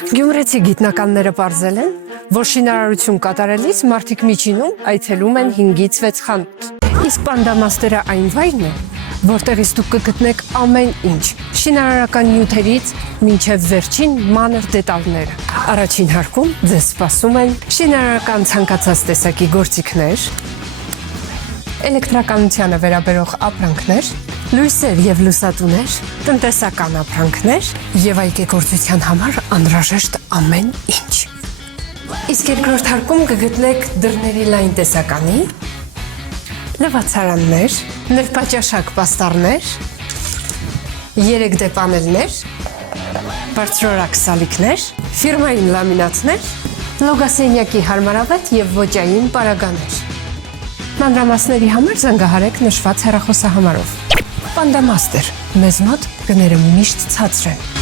Գյումրեցի գիտնականները պարզել են, որ շինարարություն կատարելիս մարդիկ միջինում այցելում են 5-ից 6 խանութ։ Իսկ Պանդամաստերը այն վայրն է, որտեղից դուք կգտնեք ամեն ինչ, շինարարական նյութերից մինչև վերջին մանր դետալները։ Առաջին հարկում ձեզ սպասում են շինարարական ցանկացած տեսակի գործիքներ, էլեկտրականությանը վերաբերող ապրանքներ, լույսեր եւ լուսատուներ, տնտեսական ապրանքներ եւ այգեգործության համար անհրաժեշտ ամեն ինչ։ Իսկ երկրորդ հարկում կգտնեք դռների լայն տեսականի, լվացարաններ, նրբաճաշակ պաստառներ, 3D պանելներ, բարձրորակ սալիկներ, ֆիրմային լամինատներ, լոգասենյակի հարմարավետ եւ ոճային պարագաներ։ Մանրամասների համար զանգահարեք նշված հեռախոսահամարով։ Պանդամաստեր, մեզ մոտ գները միշտ ցածր են։